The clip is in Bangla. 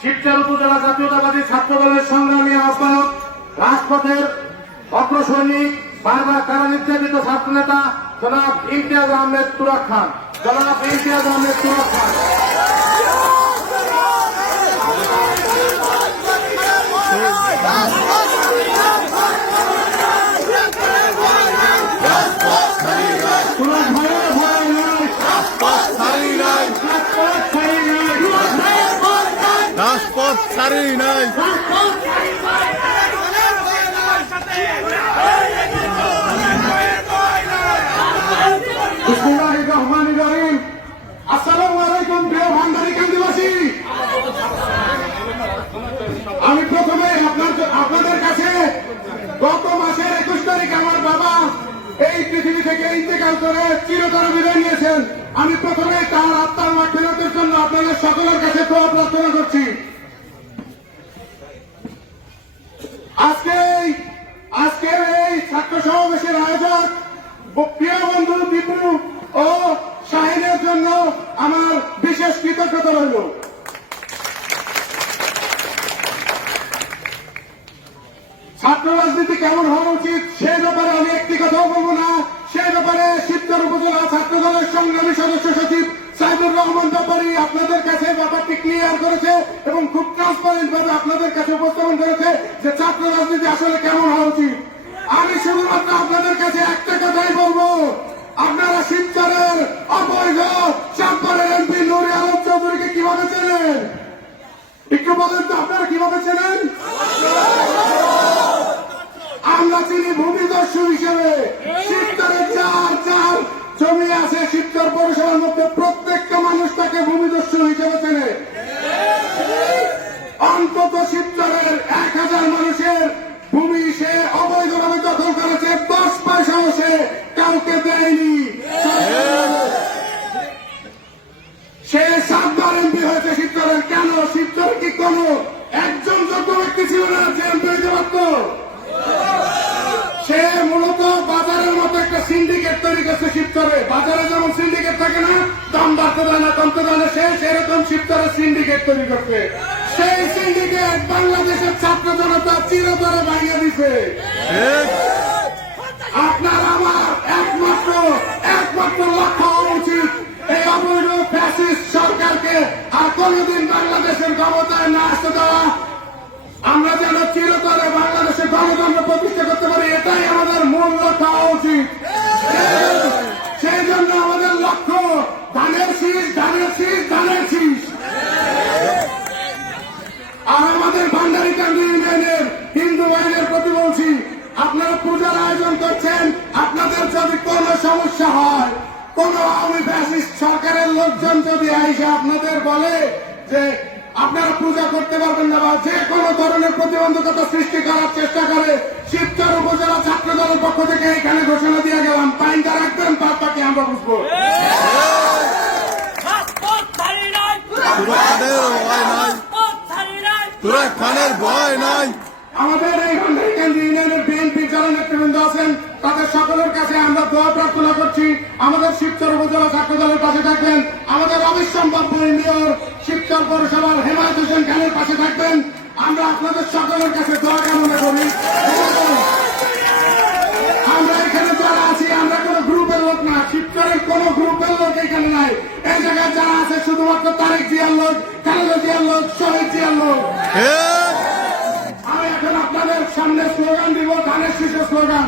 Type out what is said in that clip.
শিবচর উপজেলা জাতীয়তাবাদী ছাত্র দলের সংগ্রামী আহ্বায়ক, রাজপথের অগ্রসৈনিক, বারবার কারা নির্যাতিত ছাত্র নেতা জনাব ইমতিয়াজ আহমেদ তুরাগ খান। জনাব ইমতিয়াজ আহমেদ তুরাগ খান। রাজপথ ছাড়ি নাই। বিসমিল্লাহির রহমানির রহিম। আসসালামু আলাইকুম প্রিয় ভান্ডারী কান্দিবাসী। আমি প্রথমে আপনাদের কাছে গত মাসের 21 তারিখ আমার বাবা এই পৃথিবী থেকে ইন্তেকাল করে চিরতরে বিদায় নিয়েছেন। আমি প্রথমে তার আত্মার মাগফিরাতের জন্য আপনাদের সকলের কাছে দোয়া প্রার্থনা করছি। আজকের এই ছাত্র সমাবেশের আয়োজক প্রিয় বন্ধু দীপু ও শাহিনের জন্য আমার বিশেষ কৃতজ্ঞতা রইল। ছাত্র রাজনীতি কেমন হওয়া উচিত সেই ব্যাপারে আমি একটি কথাও বলবো না। সেই ব্যাপারে শিবচর উপজেলা ছাত্র দলের সংগ্রামী সদস্য সচিব সাইদুর রহমান ব্যাপারী আপনাদের কাছে ব্যাপারটি ক্লিয়ার করেছে এবং খুব ট্রান্সপারেন্ট ভাবে আপনাদের কাছে উপস্থাপন করেছে যে ছাত্র রাজনীতি আসলে কেমন হওয়া উচিত। আমি শুধুমাত্র আপনাদের কাছে একটা কথাই বলবো, আপনারা শিবচরের অবৈধ চাঁদপাড়ের এমপি নুরি আলম চৌধুরীকে কিভাবে চেনেন? একটু বলেন তো আপনারা কিভাবে চেনেন? আমরা চিনি ভূমিদস্যু হিসেবে। শিবচরের যার জমি আছে শিবচর পৌরসভার মধ্যে প্রত্যেকটা মানুষ তাকে ভূমিদস্যু হিসেবে চেনে। অন্তত শিবচরের 1000 মানুষের ভূমি সে অবৈধভাবে দখল করেছে, 10 পয়সাও সে কাউকে দেয়নি। সে 7 বার এমপি হয়েছে শিবচরের। কেন? শিবচর কি কোন একজন যোগ্য ব্যক্তি ছিল না যে এমপি হইতে পারত? সে মূলত বাজারের মতো একটা সিন্ডিকেট তৈরি করছে শিবচরে। বাজারে যেমন সিন্ডিকেট থাকে না, দাম বাড়তে দেয় না কমতে দেয় না, সে সেরকম শিবচরের সিন্ডিকেট তৈরি করছে। সেই সিন্ডিকেট বাংলাদেশের ছাত্র জনতা চিরতরে ভাঙিয়ে দিছে। আপনার আমার একমাত্র লক্ষ্য হওয়া উচিত এই অবৈধ ফ্যাসিস্ট সরকারকে আর কোনদিন বাংলাদেশের ক্ষমতায় না আসতে দেওয়া। আমরা যেন চিরতরে বাংলাদেশে গণতন্ত্র প্রতিষ্ঠা করতে পারি, এটাই আমাদের মূল লক্ষ্য হওয়া উচিত। সেই জন্য আমাদের লক্ষ্য ধানের শীষ, ধানের শীষ, ধানের শীষ। আর আমাদের ভান্ডারীকান্দি ইউনিয়নের হিন্দু বাহিনীর প্রতি বলছি, আপনারা পূজার আয়োজন করছেন, আপনাদের যদি কোনো সমস্যা হয়, কোন আওয়ামী ফ্যাসিস্ট সরকারের লোকজন যদি আইসে আপনাদের বলে যে আপনারা পূজা করতে পারবেন না বা যে কোনো ধরনের প্রতিবন্ধকতা সৃষ্টি করার চেষ্টা করে, শিবচর উপজেলা ছাত্র দলের পক্ষ থেকে এখানে ঘোষণা দিয়ে গেলাম, পাইনটা রাখবেন, তারটাকে আমরা বুঝবো। খানের ভয় নাই। আমাদের এই ভান্ডারীকান্দি ইউনিয়নের বিএনপি যারা নেতৃবৃন্দ আছেন তাদের সকলের কাছে আমরা দোয়া প্রার্থনা করছি, আমাদের শিবচর উপজেলা ছাত্র দলের পাশে থাকবেন, আমাদের অবিসম্ভাব্য মেয়র শিবচর পৌরসভার হেমায়ত হোসেন খানের পাশে থাকবেন। আমরা আপনাদের সকলের কাছে দোয়া কামনা করি। আমরা এখানে যারা আছি আমরা কোন গ্রুপের লোক না, শিবচরের কোন গ্রুপের লোক এখানে নাই। এই জায়গায় যারা আছে শুধুমাত্র তারেক জিয়ার লোক, খালেদা জিয়ার লোক, শহীদ জিয়ার লোক। আমি এখন আপনাদের সামনে স্লোগান দিব, ধানের শীষের স্লোগান।